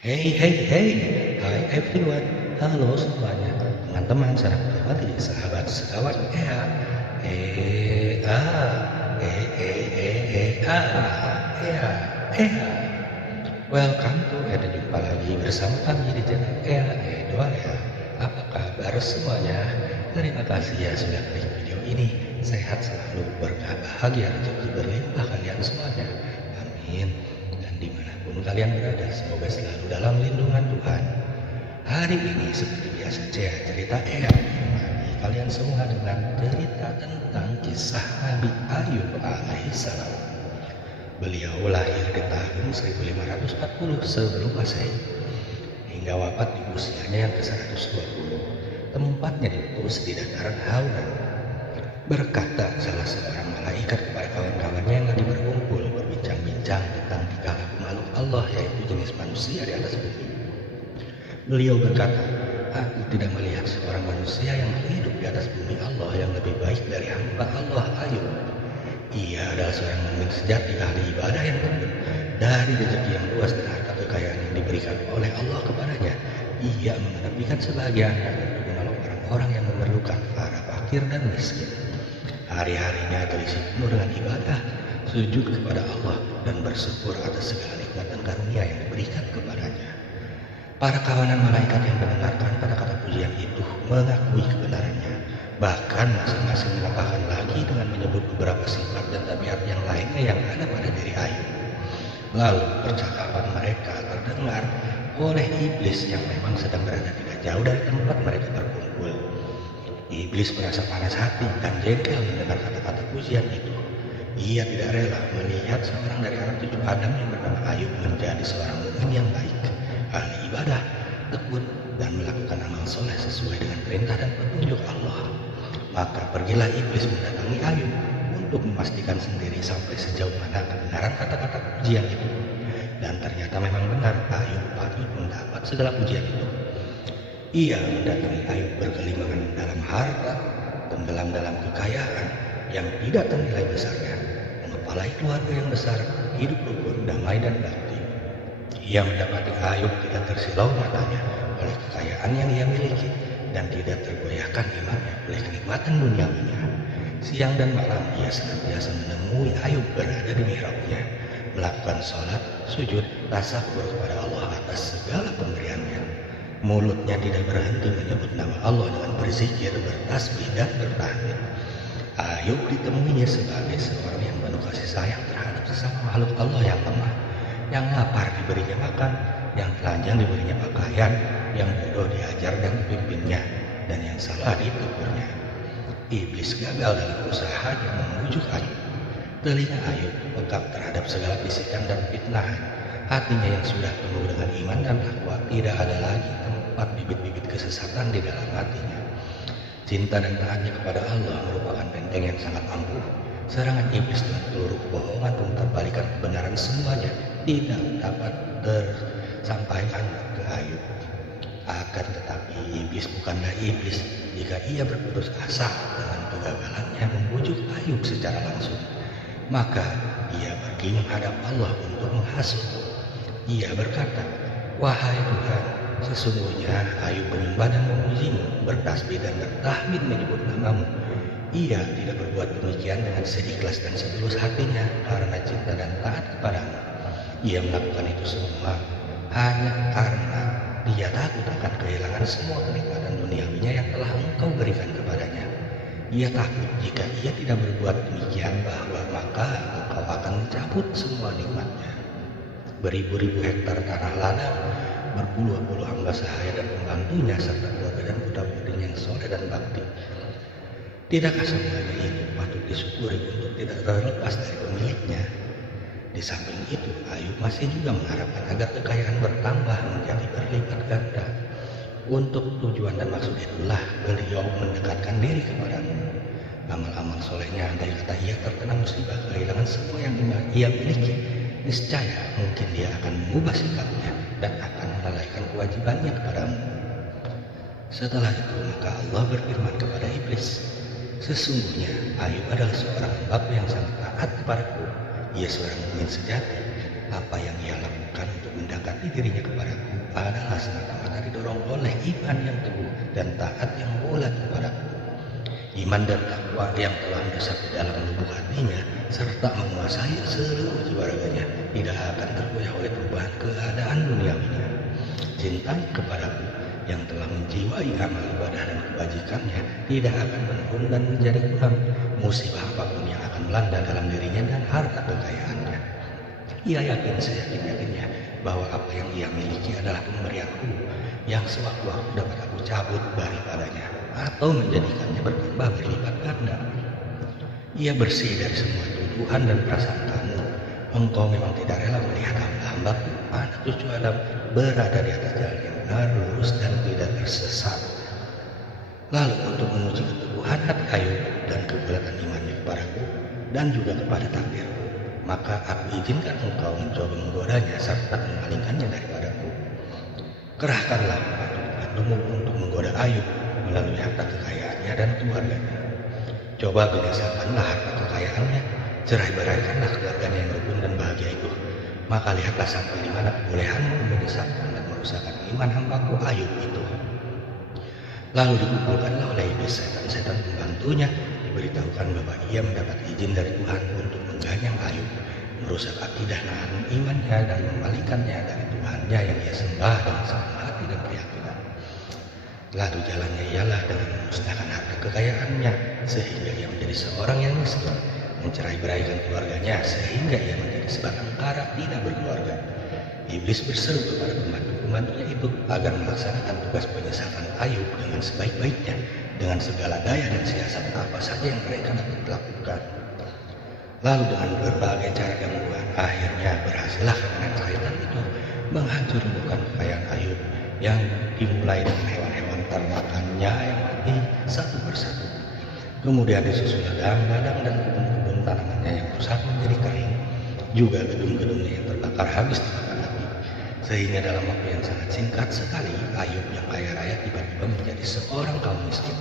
Hey, hey, hey, hi everyone. Halo semuanya, teman-teman, sanak pribadi, sahabat sekawan EA. EA, EA. Welcome to ada jumpa lagi bersama kami di channel EA Edwal ya. Apa kabar semuanya? Terima kasih ya sudah klik video ini. Sehat selalu, berkah bahagia, rezeki berlimpah kalian semuanya. Amin. Dan dimanapun kalian berada, semoga selalu dalam lindungan Tuhan. Hari ini seperti biasa saya cerita menemani kalian semua dengan cerita tentang kisah Nabi Ayub alaihissalam. Beliau lahir di tahun 1540 sebelum Masehi hingga wafat di usianya yang ke-120. Tempatnya diutus di dataran Hauran. Berkata salah seorang malaikat kepada kawan-kawannya yang lagi berkumpul berbincang-bincang tentang tingkah laku makhluk Allah, yaitu jenis manusia di atas bumi. Beliau berkata, aku tidak melihat seorang manusia yang hidup di atas bumi Allah yang lebih baik dari hamba Allah Ayub. Ia adalah seorang mukmin sejati, ahli ibadah yang tekun. Dari rezeki yang luas dan harta kekayaan yang diberikan oleh Allah kepadanya, ia mengedepankan sebagiannya untuk menolong orang-orang yang memerlukan, para fakir dan miskin. Hari-harinya terisi penuh dengan ibadah, sujud kepada Allah, dan bersyukur atas segala nikmat dan karunia yang diberikan kepadanya. Para kawanan malaikat yang mendengarkan kata-kata pujian itu mengakui kebenarannya. Bahkan masing-masing menambahkan lagi dengan menyebut beberapa sifat dan tabiat yang lainnya yang ada pada diri Ayub. Lalu percakapan mereka terdengar oleh iblis yang memang sedang berada tidak jauh dari tempat mereka berkumpul. Iblis merasa panas hati dan jengkel mendengar kata-kata pujian itu. Ia tidak rela melihat seorang dari anak cucu Adam yang bernama Ayub menjadi seorang mukmin yang baik, ahli ibadah, tekun, dan melakukan amal soleh sesuai dengan perintah dan petunjuk Allah. Maka pergilah iblis mendatangi Ayub untuk memastikan sendiri sampai sejauh mana kebenaran kata-kata pujian itu. Dan ternyata memang benar, Ayub patut mendapat segala pujian itu. Ia mendatangi Ayub berkelimangan dalam harta, tenggelam dalam kekayaan yang tidak ternilai besarnya, mengepalai keluarga yang besar, hidup rukun, damai dan bakti. Ia mendapati Ayub tidak tersilau matanya oleh kekayaan yang ia miliki dan tidak tergoyahkan imannya oleh kenikmatan duniawinya. Siang dan malam ia senantiasa menemui Ayub berada di mihrabnya, melakukan sholat, sujud, tasakur kepada Allah atas segala pemberiannya. Mulutnya tidak berhenti menyebut nama Allah dengan berzikir, bertasbih, dan bertahmid. Ayub ditemuinya sebagai seorang yang penuh kasih sayang terhadap sesama makhluk Allah yang lemah, yang lapar diberinya makan, yang telanjang diberinya pakaian, yang bodoh diajar dan dipimpinnya, dan yang salah ditegurnya. Iblis gagal dalam usahanya membujuk Ayub. Telinga Ayub pekak terhadap segala bisikan dan fitnahan. Hatinya yang sudah penuh dengan iman dan takwa, tidak ada lagi tempat bibit-bibit kesesatan di dalam hatinya. Cinta dan taatnya kepada Allah merupakan benteng yang sangat ampuh. Serangan iblis dengan peluru kebohongan pun terbalikan kebenaran semuanya tidak dapat tersampaikan ke Ayub. Akan tetapi iblis bukanlah iblis jika ia berputus asa dengan kegagalannya membujuk Ayub secara langsung. Maka ia pergi menghadap Allah untuk menghasut. Ia berkata, wahai Tuhan, sesungguhnya Ayub menyembah dan memujimu, bertasbih dan bertahmid menyebut namamu. Ia tidak berbuat demikian dengan seikhlas dan setulus hatinya karena cinta dan taat kepadamu. Ia melakukan itu semua hanya karena dia takut akan kehilangan semua kenikmatan duniawinya yang telah engkau berikan kepadanya. Ia takut jika ia tidak berbuat demikian bahwa maka engkau akan mencabut semua nikmatnya. Beribu-ribu hektar tanah ladang, berpuluh-puluh hamba sahaya dan pembantunya serta keluarga dan putra-putrinya yang soleh dan bakti. Tidakkah semuanya itu patut disyukuri untuk tidak terlepas dari pemiliknya? Di samping itu, Ayub masih juga mengharapkan agar kekayaan bertambah menjadi berlipat ganda. Untuk tujuan dan maksud itulah beliau mendekatkan diri kepadamu. Amal-amal solehnya andai kata ia terkena musibah kehilangan semua yang ia miliki, niscaya mungkin dia akan mengubah sikapnya dan akan melalaikan kewajibannya kepadamu. Setelah itu maka Allah berfirman kepada iblis, sesungguhnya Ayub adalah seorang hamba yang sangat taat kepadaku. Ia seorang mukmin sejati. Apa yang ia lakukan untuk mendekati dirinya kepadaku adalah semata-mata didorong oleh iman yang teguh dan taat yang bulat kepadaku. Iman dan takwa yang telah meresap di dalam lubuk hatinya serta menguasai seluruh jiwa raganya tidak akan tergoyah oleh perubahan keadaan duniawinya. Cintanya kepadaku yang telah menjiwai amal ibadah dan kebajikannya tidak akan menurun dan menjadi kurang. Musibah apapun yang akan melanda dalam dirinya dan harta kekayaannya, ia yakin seyakin-yakinnya bahwa apa yang ia miliki adalah pemberianku yang sewaktu-waktu dapat aku cabut daripadanya atau menjadikannya bertambah berlipat ganda. Ia bersih dari semua tuduhan dan prasangkamu. Engkau memang tidak rela melihat hamba-hambaku, anak cucu Adam, berada di atas jalan yang benar, lurus dan tidak tersesat. Lalu untuk menguji keteguhan hati Ayub dan kebulatan imannya kepadaku dan juga kepada takdirku, maka aku izinkan engkau mencoba menggodanya serta memalingkannya daripadaku. Kerahkanlah pembantu-pembantumu untuk menggoda Ayub melalui harta kekayaannya dan keluarganya. Coba binasakanlah harta kekayaannya, cerai-beraikanlah keluarganya yang rukun dan bahagia itu. Maka lihatlah sampai di mana kebolehanmu menyesatkan dan merusakkan iman hambaku Ayub itu. Lalu dikumpulkanlah oleh iblis setan-setan pembantunya, diberitahukan bahwa ia mendapat izin dari Tuhan untuk mengganyang Ayub, merusak akidah nahan imannya dan memalingkannya dari Tuhannya yang ia sembah dengan sepenuh hati dan keyakinan. Lalu jalannya ialah dengan memusnahkan harta kekayaannya sehingga ia menjadi seorang yang miskin, mencerai-beraikan keluarganya sehingga ia menjadi sebatang kara tidak berkeluarga. Iblis berseru kepada pembantu-pembantunya itu agar melaksanakan tugas penyesakan Ayub dengan sebaik-baiknya, dengan segala daya dan siasat apa saja yang mereka dapat lakukan. Lalu dengan berbagai cara gangguan, akhirnya berhasillah kawanan syaitan itu menghancurkan kekayaan Ayub yang dimulai dengan hewan-hewan ternakannya yang mati satu persatu. Kemudian disusul ladang-ladang dan kebun-kebun tanamannya yang rusak menjadi kering, juga gedung-gedungnya yang terbakar habis dimakan api. Sehingga dalam waktu yang sangat singkat sekali, Ayub yang kaya raya tiba-tiba menjadi seorang kaum miskin,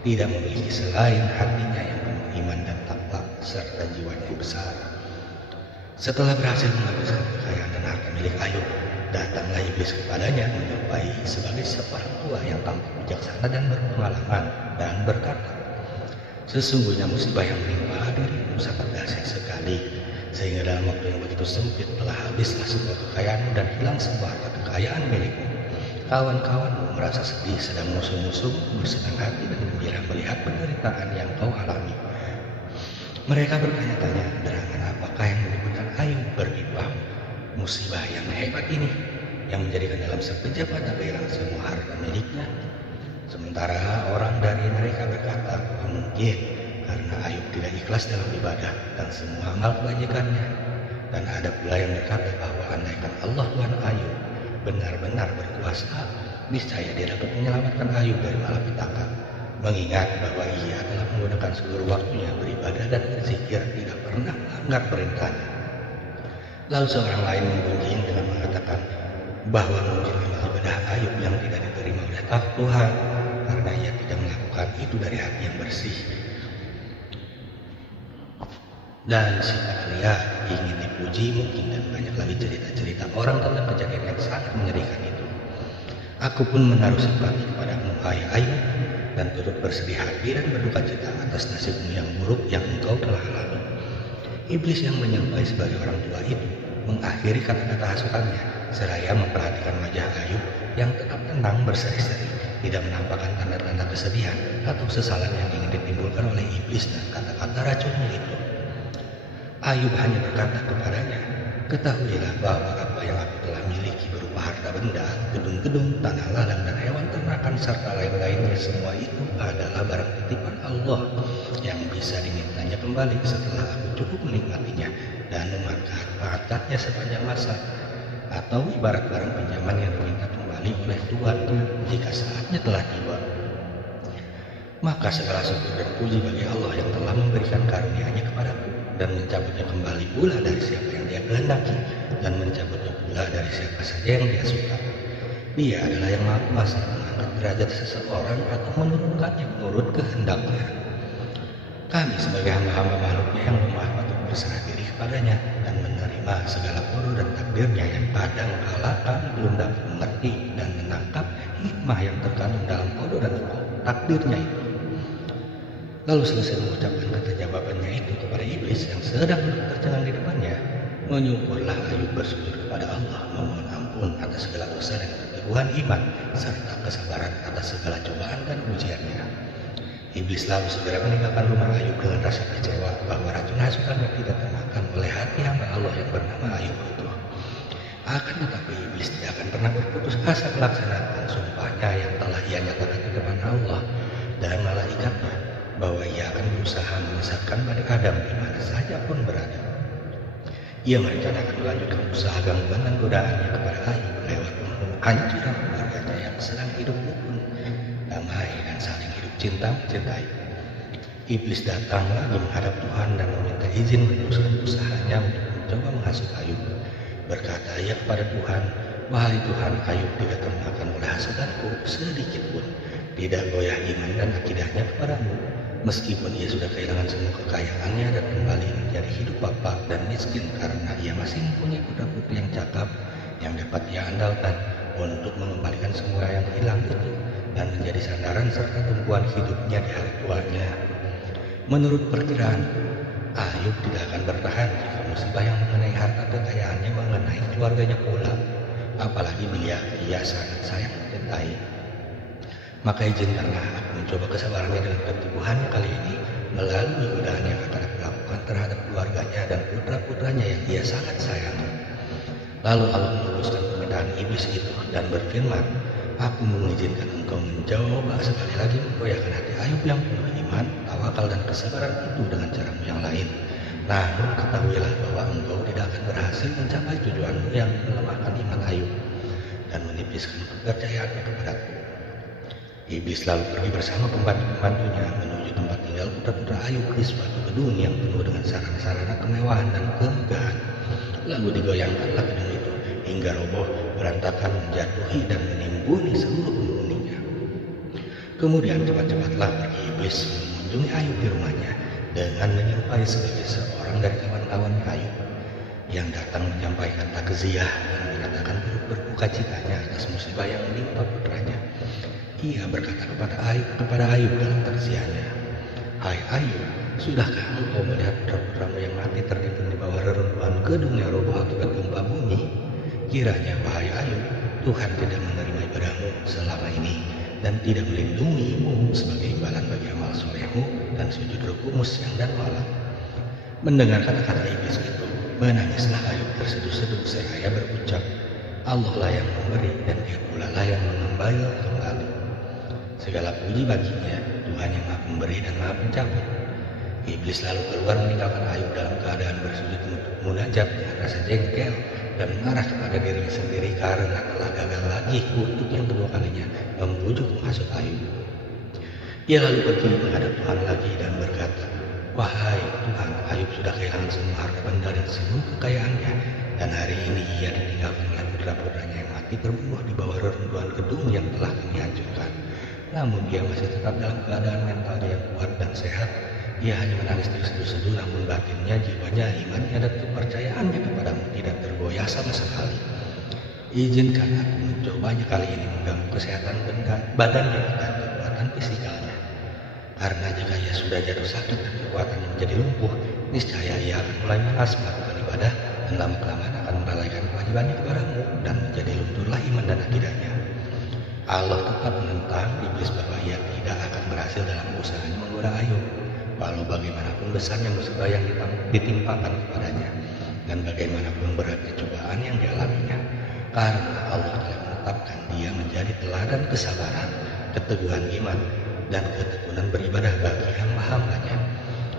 tidak memiliki selain hatinya yang penuh iman dan takwa serta jiwanya yang besar. Setelah berhasil menghabiskan kekayaan dan harta milik Ayub, datanglah iblis kepadanya menjumpai sebagai seorang tua yang tampak bijaksana dan berpengalaman dan berkata, sesungguhnya musibah yang menimpa dirimu sangat dahsyat sekali, sehingga dalam waktu yang begitu sempit telah habislah semua kekayaanmu dan hilang semua harta kekayaan milikmu. Kawan-kawanmu merasa sedih, sedang musuh-musuh bersenang hati dan gembira melihat penderitaan yang kau alami. Mereka bertanya-tanya, gerangan apakah yang menyebabkan Ayub berlimpah musibah yang hebat ini, yang menjadikan dalam sekejap mata kehilangan semua harta miliknya. Sementara orang dari mereka berkata bahwa mungkin karena Ayub tidak ikhlas dalam ibadah dan semua amal kebajikannya. Dan ada pula yang berkata bahwa andaikan Allah Tuhan Ayub benar-benar berkuasa, niscaya dia dapat menyelamatkan Ayub dari malapetaka, mengingat bahwa ia telah menggunakan seluruh waktunya beribadah dan berzikir, tidak pernah melanggar perintahnya. Lalu seorang lain menggunjing dengan mengatakan bahwa mungkin amal ibadah Ayub yang tidak diterima oleh Tuhan karena ia tidak melakukan itu dari hati yang bersih dan sifat ria, ingin dipuji mungkin, dan banyak lagi cerita-cerita orang tentang kejadian yang sangat menyedihkan itu. Aku pun menaruh simpati kepadamu, hai Ayub, dan turut bersedih hati dan berduka cita atas nasibmu yang buruk yang engkau telah alami. Iblis yang menyerupai sebagai orang tua itu mengakhiri kata-kata hasutannya seraya memperhatikan wajah Ayub yang tetap tenang berseri-seri, tidak menampakkan tanda-tanda kesedihan atau sesalan yang ingin ditimbulkan oleh iblis dan kata-kata racunnya itu. Ayub hanya berkata kepadanya, ketahuilah bahwa apa yang aku telah miliki berupa harta benda, gedung-gedung, tanah ladang dan hewan ternakan serta lain-lainnya, semua itu adalah barang titipan Allah yang bisa dimintanya kembali setelah aku cukup menikmatinya dan memanfaatkannya sepanjang masa, atau ibarat barang pinjaman yang diminta kembali oleh tuannya jika saatnya telah tiba. Maka segala syukur dan puji bagi Allah yang telah memberikan karunia-Nya kepadaku dan mencabutnya kembali pula dari siapa yang Dia kehendaki dan mencabutnya pula dari siapa saja yang Dia suka. Dia adalah yang Maha Kuasa mengangkat derajat seseorang atau menurunkannya menurut kehendaknya. Kami sebagai hamba-hamba makhluknya yang lemah patut berserah diri kepadanya dan menerima segala qada dan takdirnya yang kadang kala kami belum dapat mengerti. takdirnya itu. Lalu selesai mengucapkan kata jawabannya itu kepada iblis yang sedang duduk tercengang di depannya, menyungkurlah Ayub bersujud kepada Allah memohon ampun atas segala dosa dan keteguhan iman serta kesabaran atas segala cobaan dan ujiannya. Iblis lalu segera meninggalkan rumah Ayub dengan rasa kecewa bahwa racun hasutannya tidak termakan oleh hati hamba Allah yang bernama Ayub itu. Akan tetapi iblis tidak akan pernah berputus asa melaksanakan sumpahnya yang telah ia nyatakan di depan Allah dan malaikatnya bahwa ia akan berusaha menyesatkan Bani Adam di mana saja pun berada. Ia merencanakan melanjutkan usaha gangguan dan godaannya kepada Ayub lewat penghancuran keluarganya yang sedang hidup rukun, damai dan saling hidup cinta mencintai. Iblis datang lagi menghadap Tuhan dan meminta izin meneruskan usahanya untuk mencoba menghasut Ayub. Berkata ia kepada Tuhan, "Wahai Tuhan, Ayub tidak termakan oleh hasutanku sedikit pun, tidak goyah iman dan akidahnya kepadamu. Meskipun ia sudah kehilangan semua kekayaannya dan kembali menjadi hidup bapak dan miskin karena ia masih mempunyai putra-putri yang cakap yang dapat ia andalkan untuk mengembalikan semua yang hilang itu dan menjadi sandaran serta tumpuan hidupnya di hari tuanya. Menurut perkiraan, Ayub tidak akan bertahan jika musibah yang mengenai harta kekayaannya mengenai keluarganya pula, apalagi bila ia sangat sayang mencintai. Maka izinkanlah aku mencoba kesabarannya dengan keteguhannya kali ini melalui godaan yang akan aku lakukan terhadap keluarganya dan putra-putranya yang ia sangat sayangi." Lalu Allah meneruskan permintaan iblis itu dan berfirman, "Aku mengizinkan engkau mencoba sekali lagi menggoyahkan hati Ayub yang penuh iman, tawakal dan kesabaran itu dengan caramu yang lain. Namun ketahuilah bahwa engkau tidak akan berhasil mencapai tujuanmu yang melemahkan iman Ayub dan menipiskan kepercayaannya kepadaku." Iblis lalu pergi bersama pembantu-pembantunya menuju tempat tinggal putra-putra Ayub di suatu gedung yang penuh dengan sarana-sarana kemewahan dan kemegahan. Lalu digoyangkanlah gedung itu hingga roboh, berantakan, menjatuhi dan menimbuni seluruh penghuninya. Kemudian cepat-cepatlah pergi iblis mengunjungi Ayub di rumahnya dengan menyerupai sebagai seorang dari kawan-kawannya Ayub yang datang menyampaikan takziah dan menyatakan turut berduka citanya atas musibah yang menimpa putranya. Ia berkata kepada Ayub dalam takziahnya, "Hai Ayub, sudahkah engkau melihat putra-putramu yang mati tertimbun di bawah reruntuhan gedung yang roboh akibat gempa bumi? Kiranya, wahai Ayub, Tuhan tidak menerima ibadahmu selama ini dan tidak melindungimu sebagai imbalan bagi amal solehmu dan sujud rukumu siang dan malam." Mendengar kata-kata iblis itu, menangislah Ayub terseduh-seduh seraya berucap, "Allah lah yang memberi dan Dia pula lah yang mengambil kembali. Segala puji baginya, Tuhan yang Maha Pemberi dan Maha Pencabut." Iblis lalu keluar meninggalkan Ayub dalam keadaan bersujud untuk munajat dengan rasa jengkel dan marah kepada dirinya sendiri karena telah gagal lagi untuk yang kedua kalinya membujuk menghasut Ayub. Ia lalu pergi menghadap Tuhan lagi dan berkata, "Wahai Tuhan, Ayub sudah kehilangan semua harta benda dan seluruh kekayaannya, dan hari ini ia ditinggalkan oleh putra-putranya yang mati terbunuh di bawah reruntuhan gedung yang telah kami hancurkan. Namun ia masih tetap dalam keadaan mentalnya yang kuat dan sehat. Ia hanya menangis terseduh-seduh, namun batinnya, jiwanya, imannya dan kepercayaannya kepadamu tidak tergoyah sama sekali. Izinkan aku mencobanya kali ini mengganggu kesehatan badannya dan kekuatan fisikalnya. Karena jika ia sudah jatuh sakit dan kekuatannya menjadi lumpuh, niscaya ia akan mulai malas melakukan ibadah dan lama-kelamaan akan melalaikan kewajibannya kepadamu dan menjadi lunturlah iman dan akidahnya." Allah tetap menentang iblis bahwa ia tidak akan berhasil dalam usahanya menggoda Ayub, walau bagaimanapun besarnya musibah yang ditimpakan kepadanya dan bagaimanapun beratnya cobaan yang dialaminya, karena Allah telah menetapkan dia menjadi teladan kesabaran, keteguhan iman, dan ketekunan beribadah bagi hamba-hambanya.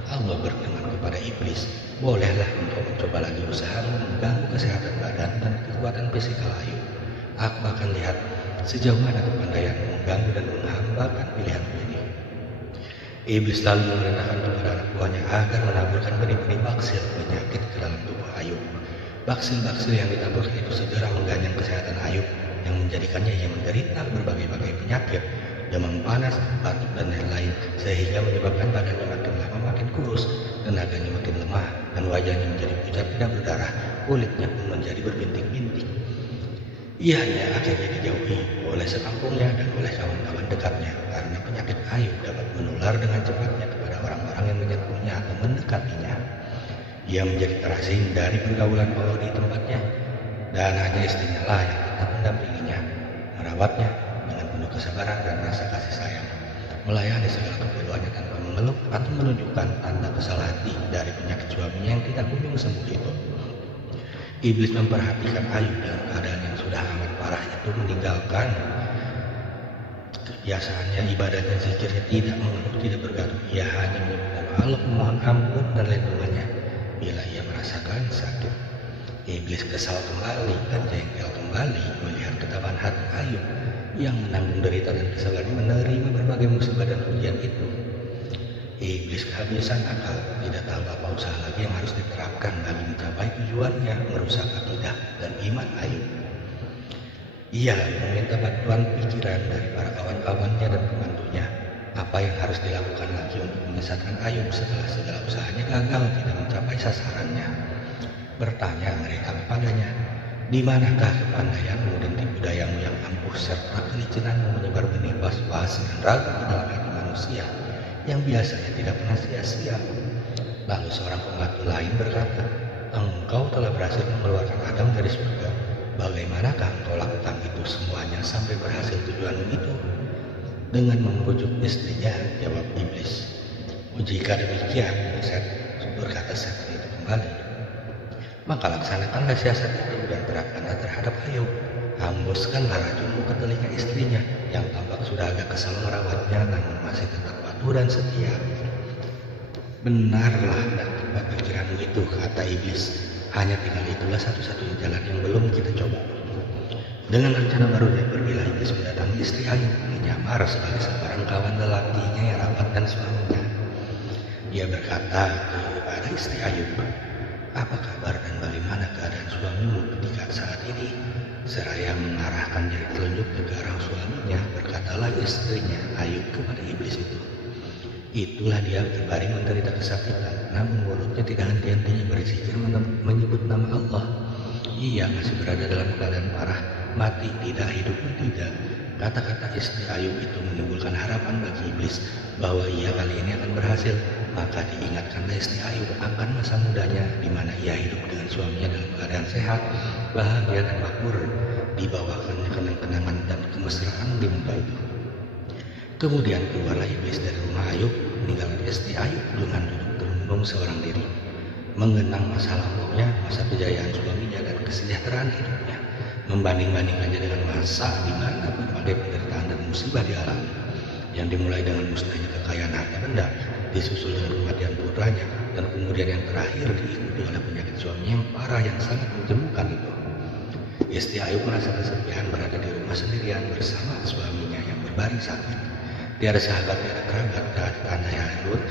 Allah berfirman kepada iblis, "Bolehlah engkau mencoba lagi usaha mengganggu kesehatan badan dan kekuatan fisikal Ayub. Aku akan lihat sejauh mana kepandaianmu mengganggu dan menghambakan pilihanmu ini." Iblis lalu memerintahkan kepada anak buahnya agar menaburkan benih-benih baksil penyakit ke dalam tubuh Ayub. Baksil-baksil yang ditaburkan itu segera mengganyang kesehatan Ayub yang menjadikannya ia menderita berbagai-bagai penyakit, demam panas, batuk dan lain-lain, sehingga menyebabkan badannya makin lama makin kurus, tenaganya makin lemah, dan wajahnya menjadi pucat tidak berdarah, kulitnya pun menjadi berbintik-bintik. Ia hanya akhirnya dijauhi oleh sekampungnya dan oleh kawan-kawan dekatnya, karena penyakit Ayub dapat menular dengan cepatnya kepada orang-orang yang menyentuhnya atau mendekatinya. Ia menjadi terasing dari pergaulan Allah di tempatnya, dan hanya istrinya lah yang tetap mendampinginya, merawatnya dengan penuh kesabaran dan rasa kasih sayang, melayani segala keperluannya tanpa mengeluh atau menunjukkan tanda kesal hati dari penyakit suaminya yang tidak kunjung sembuh itu. Iblis memperhatikan Ayub dalam keadaan yang sudah amat parah itu, meninggalkan kebiasaannya, ibadahnya, zikirnya, tidak mengeluh, tidak bergantung. Ia hanya menyebut nama Allah, memohon ampun dan lindungannya bila ia merasakan sakit. Iblis kesal kembali dan jengkel kembali melihat ketabahan hati Ayub yang menanggung derita dan kesabaran menerima berbagai musibah dan ujian itu. Iblis kehabisan akal, tidak tahu apa usaha lagi yang harus diterapkan bagi mencapai tujuannya, merusak akidah dan iman Ayub. Ia meminta bantuan pikiran dari para kawan-kawannya dan pembantunya. Apa yang harus dilakukan lagi untuk menyesatkan Ayub setelah segala usahanya gagal tidak mencapai sasarannya? Bertanya mereka kepadanya, "Di manakah kepandaianmu dan tipu dayamu yang ampuh serta kelicinanmu menyebar benih was-was dan ragu di dalam hati manusia yang biasanya tidak pernah sia-sia?" Lalu seorang pembantu lain berkata, "Engkau telah berhasil mengeluarkan Adam dari surga. Bagaimanakah engkau lakukan itu semuanya sampai berhasil tujuanmu itu?" Dengan membujuk istrinya, jawab iblis. "Jika demikian," berkata setan itu kembali, "maka laksanakanlah siasat itu dan terapkanlah terhadap Ayub. Hembuskanlah racunmu ke telinga istrinya yang tampak sudah agak kesal merawatnya namun masih tetap patuh dan setia." "Benarlah dan tepat pikiranmu itu," kata iblis. "Hanya tinggal itulah satu-satunya jalan yang belum kita coba." Dengan rencana barunya, pergilah iblis mendatangi istri Ayub, menyamar sebagai seorang kawan lelakinya yang rapat dan suaminya. Ia berkata kepada istri Ayub, "Apa kabar dan bagaimana keadaan suamimu ketika saat ini?" Seraya mengarahkan jari telunjuknya ke arah suaminya, berkatalah istrinya Ayub kepada iblis itu, "Itulah dia berbaring menderita kesakitan, namun mulutnya tidak henti-hentinya berzikir menyebut nama Allah. Ia masih berada dalam keadaan parah, mati tidak, hidup pun tidak." Kata-kata istri Ayub itu menimbulkan harapan bagi iblis bahwa ia kali ini akan berhasil. Maka diingatkanlah istri Ayub akan masa mudanya di mana ia hidup dengan suaminya dalam keadaan sehat, bahagia dan makmur, dibawakan kenang-kenangan dan kemesraan di muka itu. Kemudian keluarlah iblis dari rumah Ayub, meninggalkan istri Ayub dengan duduk termenung seorang diri, mengenang masa lampaunya, masa kejayaan suaminya dan kesejahteraan hidupnya, membanding-bandingkannya dengan masa di mana berbagai penderitaan dan musibah dialami, yang dimulai dengan musnahnya kekayaan harta benda, disusul dengan kematian putranya, dan kemudian yang terakhir diikuti oleh penyakit suaminya yang parah yang sangat menjemukan itu. Istri Ayub merasa kesepian berada di rumah sendirian bersama suaminya yang berbaring sakit. Tiada sahabat, tiada kerabat, tiada tetangga yang lembut.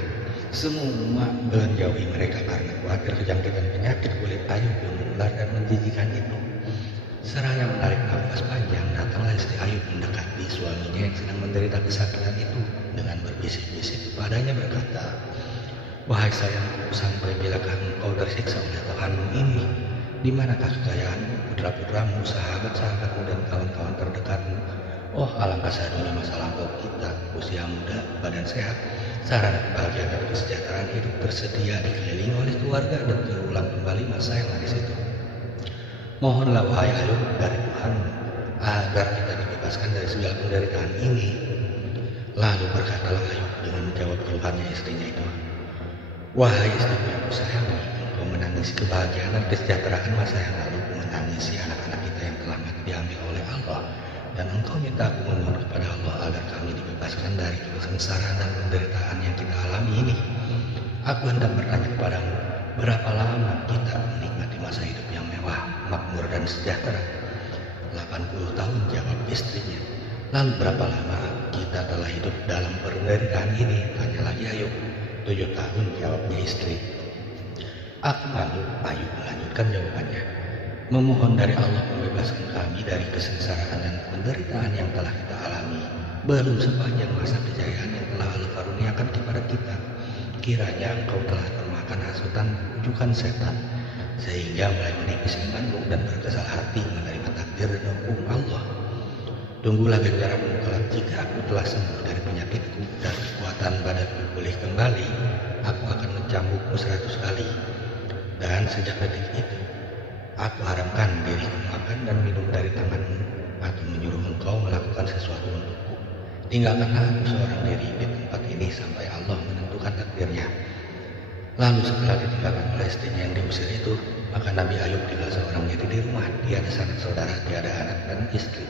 Semua menjauhi mereka karena khawatir kejangkitan penyakit kulit Ayub yang menular dan menjijikan itu. Seraya menarik nafas panjang, datanglah istri Ayub mendekati suaminya yang sedang menderita kesakitan itu dengan berbisik-bisik kepadanya berkata, "Wahai sayangku, sampai bilakah engkau tersiksa oleh Tuhanmu ini? Di manakah kekayaanmu, putra-putramu, sahabat-sahabatmu dan kawan-kawan terdekatmu? Oh, alangkah sahdunya masa lampau kita, usia muda, badan sehat, sarana kebahagiaan dan kesejahteraan hidup tersedia, dikelilingi oleh keluarga dan terulang kembali masa yang manis itu. Mohonlah wahai Ayub dari Tuhan agar kita dibebaskan dari segala penderitaan ini." Lalu berkatalah Ayub dengan menjawab keluhannya istrinya itu, "Wahai istriku yang kusayangi, engkau menangisi kebahagiaan dan kesejahteraan masa yang lalu, menangisi anak-anak kita yang telah mati diambil oleh Allah, dan engkau minta aku memohon kepada Allah agar kami dibebaskan dari kesengsaraan dan penderitaan yang kita alami ini. Aku hendak bertanya kepadamu, berapa lama kita menikmati masa hidup yang mewah, makmur dan sejahtera?" 80 tahun, jawab istrinya. "Lalu berapa lama kita telah hidup dalam penderitaan ini?" tanya lagi Ayub. 7 tahun, jawabnya istri. Ayub melanjutkan jawabannya, "Memohon dari Allah membebaskan kami dari kesengsaraan dan penderitaan yang telah kita alami, belum sepanjang masa kejayaan yang telah Allah karuniakan kepada kita. Kiranya engkau telah termakan hasutan bujukan setan, sehingga mulai menipis imanmu dan berkesal hati menerima takdir dan hukum Allah. Tunggulah ganjaranmu kelak jika aku telah sembuh dari penyakitku dan kekuatan badanku pulih kembali, aku akan mencambukmu 100 kali. Dan sejak detik itu, aku haramkan diriku makan dan minum dari tanganmu atau menyuruh engkau melakukan sesuatu untukku. Tinggalkanlah aku seorang diri di tempat ini sampai Allah menentukan takdirnya. Lalu setelah ditinggalkan oleh istrinya yang diusir itu, maka Nabi Ayub tinggal seorang diri di rumah, tiada sanak saudara, tiada anak dan istri.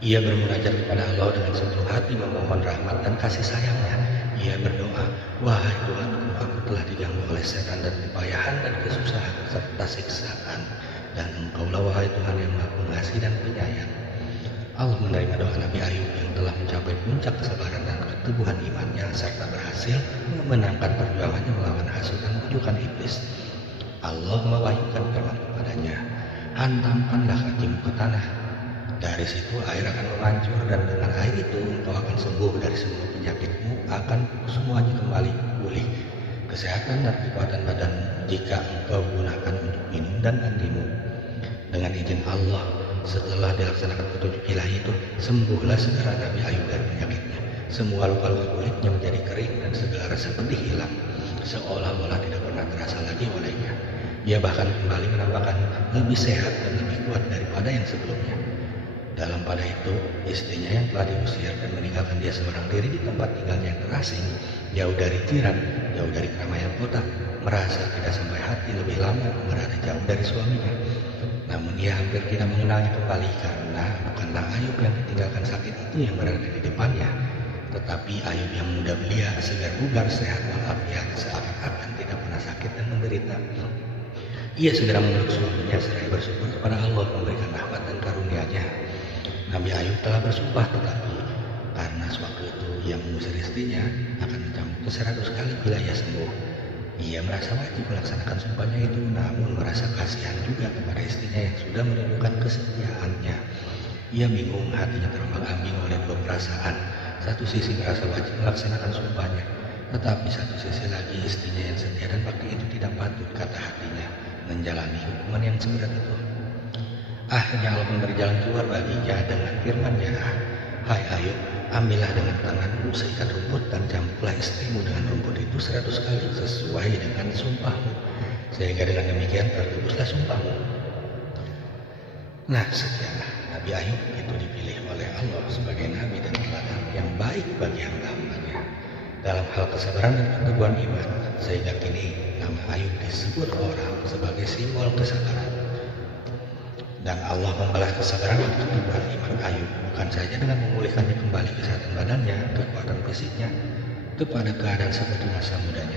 Ia bermunajat kepada Allah dengan sepenuh hati memohon rahmat dan kasih sayangnya. Ia berdoa, wahai Tuhanku, aku telah diganggu oleh setan dan kepayahan dan kesusahan serta siksaan. Dan Engkaulah wahai Tuhan yang Maha Pengasih dan Penyayang. Allah menerima doa Nabi Ayub yang telah mencapai puncak kesabaran dan keteguhan imannya serta berhasil memenangkan perjuangannya melawan hasut dan bujukan iblis. Allah mewahyukan firman kepadanya, hantamkanlah kakimu ke tanah. Dari situ air akan memancur dan dengan air itu engkau akan sembuh dari semua penyakitmu, akan semuanya kembali pulih. Kesehatan dan kekuatan badan jika engkau gunakan untuk minum dan mandimu. Dengan izin Allah, setelah dilaksanakan petunjuk ilahi itu, sembuhlah segera Nabi Ayub dari penyakitnya. Semua luka-luka kulitnya menjadi kering dan segala rasa pedih hilang, seolah-olah tidak pernah terasa lagi olehnya. Ia bahkan kembali menampakkan lebih sehat dan lebih kuat daripada yang sebelumnya. Dalam pada itu, istrinya yang telah diusir dan meninggalkan dia seorang diri di tempat tinggalnya yang terasing, jauh dari jiran, jauh dari keramaian kota, merasa tidak sampai hati lebih lama berada jauh dari suaminya. Namun ia hampir tidak mengenalnya kembali karena bukanlah Ayub yang ditinggalkan sakit itu yang berada di depannya, tetapi Ayub yang muda belia, segar bugar, sehat walafiat, seakan-akan tidak pernah sakit dan menderita. Ia segera memeluk suaminya seraya bersyukur kepada Allah memberikan rahmat dan karunia-Nya. Nabi Ayub telah bersumpah, tetapi karena sewaktu itu ia mengusir istrinya akan mencambuknya 100 kali bila ia sembuh. Ia merasa wajib melaksanakan sumpahnya itu, namun merasa kasihan juga kepada istrinya yang sudah menunjukkan kesetiaannya. Ia bingung, hatinya terombang-ambing oleh dua perasaan. Satu sisi merasa wajib melaksanakan sumpahnya, tetapi satu sisi lagi istrinya yang setia dan bakti itu tidak patut, kata hatinya, menjalani hukuman yang seberat itu. Akhirnya Allah memberi jalan keluar baginya dengan firman-Nya, hai Ayub, ambillah dengan tanganmu seikat rumput dan cambuklah istrimu dengan rumput itu 100 kali sesuai dengan sumpahmu, sehingga dengan demikian tertebuslah sumpahmu. Nah, sekianlah Nabi Ayub itu dipilih oleh Allah sebagai nabi dan teladan yang baik bagi hamba-hambanya dalam hal kesabaran dan keteguhan iman, sehingga kini nama Ayub disebut orang sebagai simbol kesabaran. Dan Allah membalas kesabaran dan keteguhan iman Ayub bukan saja dengan memulihkannya kembali kesehatan badannya, kekuatan fisiknya, kepada keadaan seperti masa mudanya,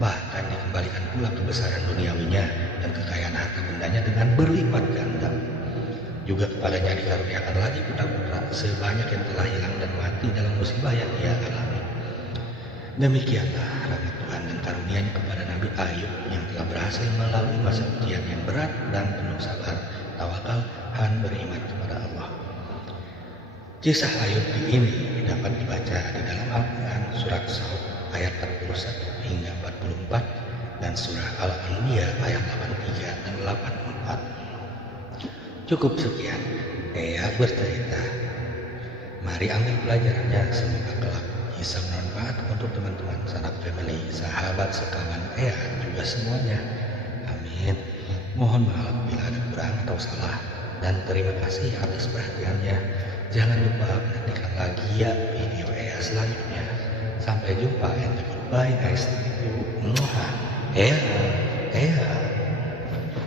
bahkan dikembalikan pula kebesaran duniawinya dan kekayaan harta bendanya dengan berlipat ganda. Juga kepadanya dikaruniakan lagi putra-putra sebanyak yang telah hilang dan mati dalam musibah yang ia alami. Demikianlah rahmat Tuhan dan karunia-Nya kepada Nabi Ayub yang telah berhasil melalui masa ujian yang berat dan penuh sabar, tawakal, dan beriman kepada Allah. Kisah Ayub ini dapat dibaca di dalam Al-Quran surat Sa'ad ayat 41 hingga 44 dan surah Al-Anbiya ayat 83 dan 84. Cukup sekian, Ea bercerita. Mari ambil pelajarannya, semoga kelak bisa bermanfaat untuk teman-teman, sanak family, sahabat, sekawan Ea juga semuanya. Amin. Mohon maaf bila ada kurang atau salah, dan terima kasih atas perhatiannya. Jangan lupa menantikan lagi ya video Ea selanjutnya. Sampai jumpa and goodbye guys. Ea.